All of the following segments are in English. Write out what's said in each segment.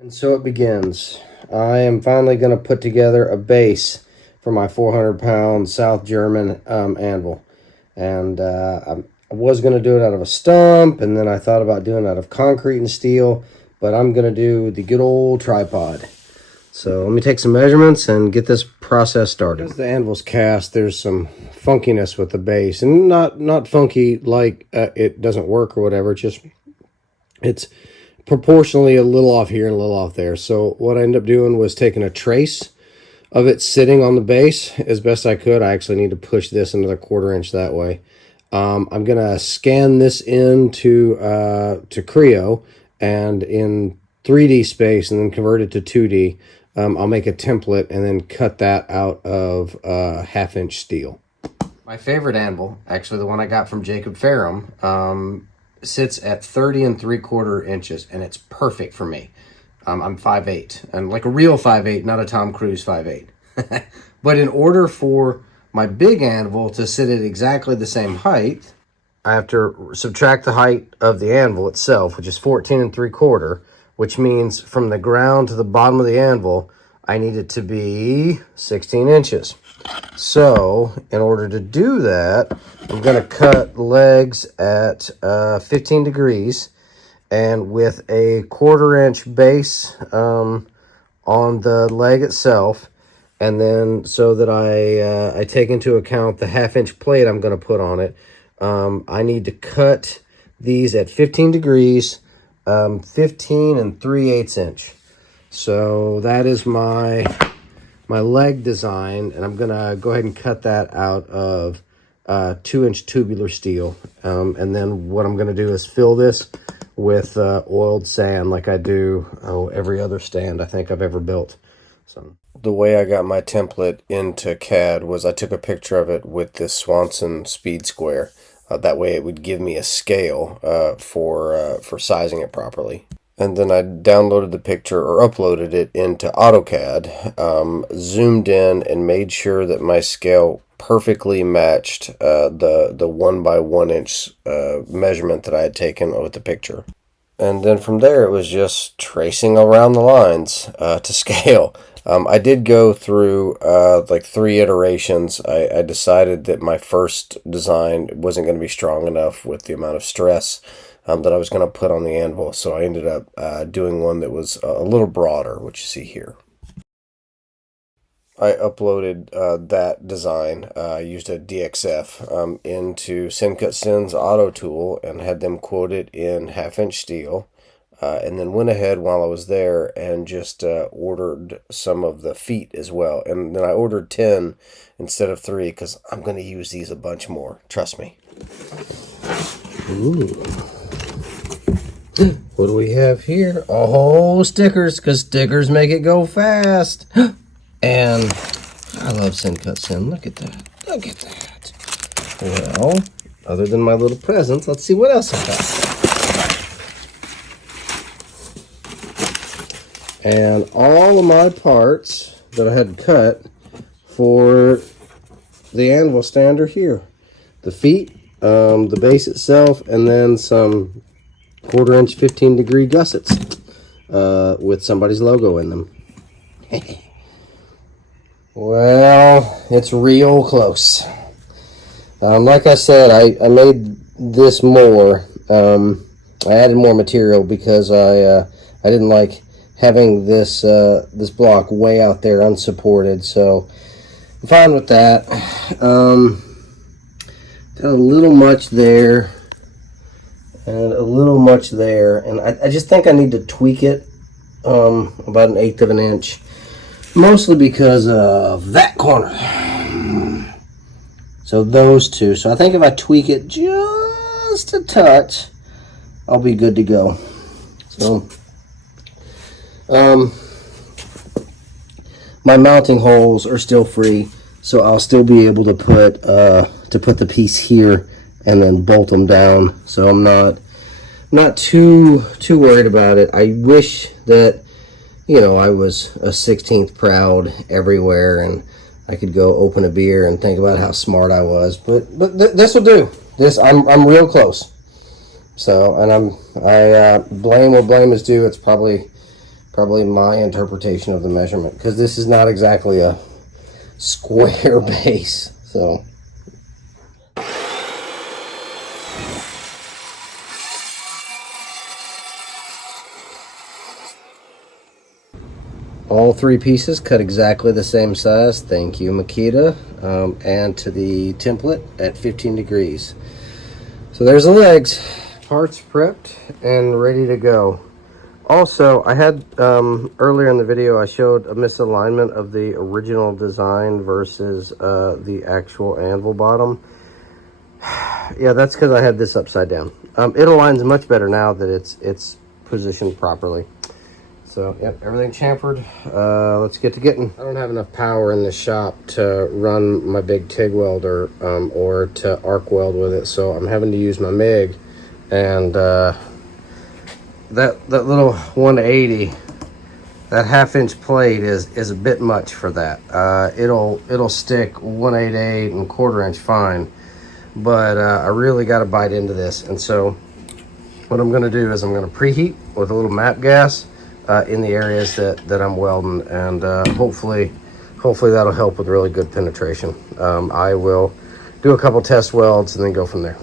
And so it begins. I am finally going to put together a base for my 400-pound South German anvil. And I was going to do it out of a stump, and then I thought about doing it out of concrete and steel, but I'm going to do the good old tripod. So let me take some measurements and get this process started. As the anvil's cast, there's some funkiness with the base, and not funky like it doesn't work or whatever. It's proportionally a little off here and a little off there. So what I ended up doing was taking a trace of it sitting on the base as best I could. I actually need to push this another 1/4 inch that way. I'm gonna scan this into to Creo and in 3D space, and then convert it to 2D. I'll make a template and then cut that out of 1/2 inch steel. My favorite anvil, actually the one I got from Jacob Ferrum, sits at 30 3/4 inches, and it's perfect for me. I'm 5'8", and like a real 5'8", not a Tom Cruise 5'8". But in order for my big anvil to sit at exactly the same height, I have to subtract the height of the anvil itself, which is 14 3/4, which means from the ground to the bottom of the anvil, I need it to be 16 inches. So in order to do that, I'm going to cut legs at 15 degrees, and with a 1/4 inch base on the leg itself. And then so that I take into account the 1/2 inch plate I'm going to put on it, I need to cut these at 15 degrees, 15 3/8 inch. So that is my leg design, and I'm gonna go ahead and cut that out of 2-inch tubular steel. And then what I'm gonna do is fill this with oiled sand, like I do every other stand I think I've ever built. So the way I got my template into CAD was I took a picture of it with this Swanson speed square. That way it would give me a scale for sizing it properly. And then I downloaded the picture, or uploaded it into AutoCAD, zoomed in and made sure that my scale perfectly matched the 1 by 1 inch measurement that I had taken with the picture. And then from there it was just tracing around the lines to scale. I did go through like 3 iterations. I decided that my first design wasn't going to be strong enough with the amount of stress that I was going to put on the anvil, so I ended up doing one that was a little broader, which you see here. I uploaded that design, used a DXF into SendCutSend's auto tool and had them quote it in 1/2 inch steel, and then went ahead while I was there and just ordered some of the feet as well. And then I ordered 10 instead of 3 because I'm going to use these a bunch more, trust me. Ooh. What do we have here? Oh, stickers, because stickers make it go fast. And I love SendCutSend. Look at that. Look at that. Well, other than my little presents, let's see what else I got. And all of my parts that I had cut for the anvil stand are here. The feet, the base itself, and then some 1/4 inch 15 degree gussets with somebody's logo in them. Well, it's real close. Like I said, I made this more. I added more material because I didn't like having this this block way out there unsupported. So I'm fine with that. Got a little much there. And a little much there, and I just think I need to tweak it about 1/8 of an inch, mostly because of that corner. So those two. So I think if I tweak it just a touch, I'll be good to go. So my mounting holes are still free, so I'll still be able to put the piece here and then bolt them down. So I'm not too worried about it. I wish that, you know, I was a 16th proud everywhere and I could go open a beer and think about how smart I was. But this will do. I'm real close. So, and I blame where blame is due. It's probably probably my interpretation of the measurement, because this is not exactly a square base. So all three pieces cut exactly the same size. Thank you, Makita. And to the template at 15 degrees. So there's the legs. Parts prepped and ready to go. Also, I had earlier in the video I showed a misalignment of the original design versus the actual anvil bottom. Yeah, that's because I had this upside down. It aligns much better now that it's positioned properly. So, yep, everything chamfered. Let's get to getting. I don't have enough power in the shop to run my big TIG welder or to arc weld with it, so I'm having to use my MIG. And that little 180, that 1/2-inch plate is a bit much for that. It'll stick 188 and 1/4 inch fine, but I really got to bite into this. And so what I'm going to do is I'm going to preheat with a little MAP gas in the areas that I'm welding, and hopefully that'll help with really good penetration. I will do a couple test welds and then go from there.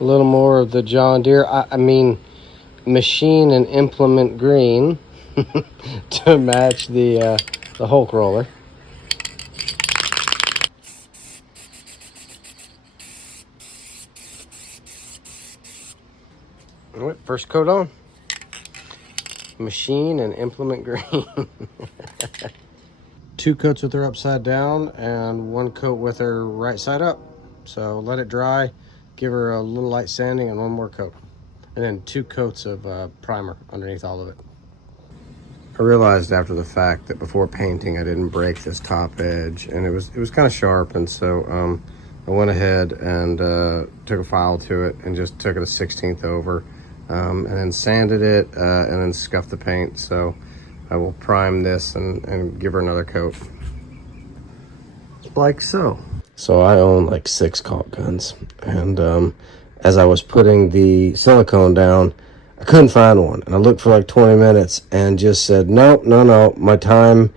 A little more of the John Deere, I mean machine and implement green to match the Hulk roller. All right, first coat on. Machine and implement green. 2 coats with her upside down and 1 coat with her right side up. So let it dry, give her a little light sanding and 1 more coat. And then 2 coats of primer underneath all of it. I realized after the fact that before painting I didn't break this top edge, and it was kind of sharp, and so I went ahead and took a file to it and just took it a 1/16 over, and then sanded it and then scuffed the paint. So I will prime this and give her another coat. Like so. So I own like 6 caulk guns, and as I was putting the silicone down, I couldn't find one, and I looked for like 20 minutes and just said, no, my time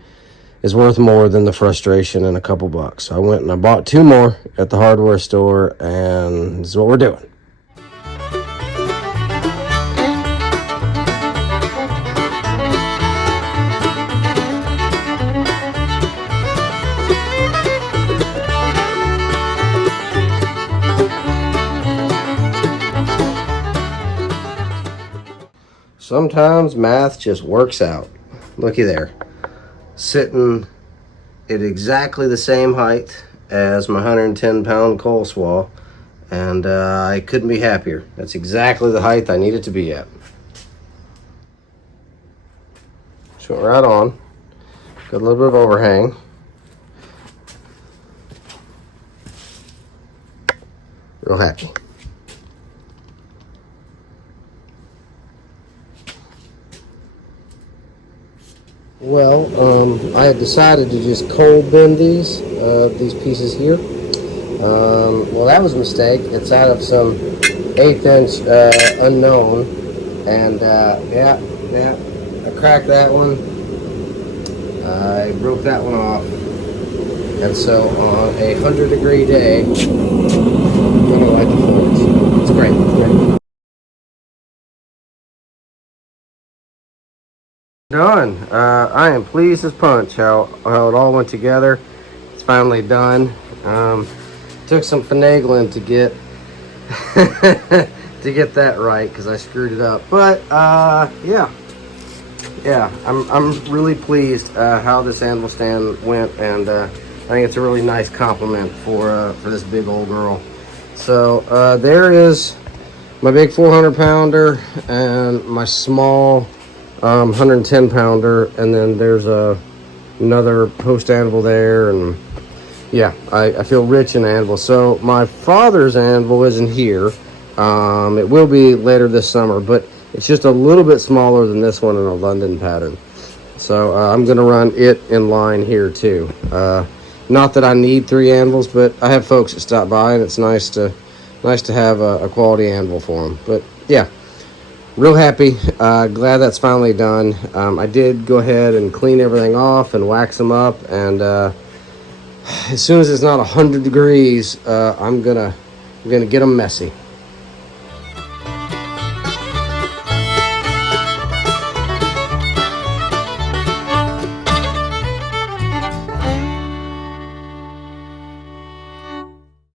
is worth more than the frustration and a couple bucks. So I went and I bought 2 more at the hardware store, and this is what we're doing. Sometimes math just works out. Looky there. Sitting at exactly the same height as my 110-pound coleslaw, and I couldn't be happier. That's exactly the height I need it to be at. Just went right on. Got a little bit of overhang. Real happy. Well, I had decided to just cold bend these pieces here. Well, that was a mistake. It's out of some 1/8 inch unknown, and yeah, I cracked that one. I broke that one off, and so on a 100-degree day, I'm gonna light the flames. It's great. It's great. Done. I am pleased as punch how it all went together. It's finally done. Took some finagling to get to get that right, because I screwed it up. But yeah, I'm really pleased how this anvil stand went, and I think it's a really nice compliment for this big old girl. So there is my big 400-pounder and my small 110-pounder, and then there's another post anvil there, and yeah, I feel rich in anvil. So my father's anvil isn't here. It will be later this summer, but it's just a little bit smaller than this one in a London pattern. So I'm gonna run it in line here too. Not that I need 3 anvils, but I have folks that stop by, and it's nice to have a quality anvil for them. But yeah, real happy. Glad that's finally done. I did go ahead and clean everything off and wax them up, and as soon as it's not 100 degrees, I'm gonna get them messy.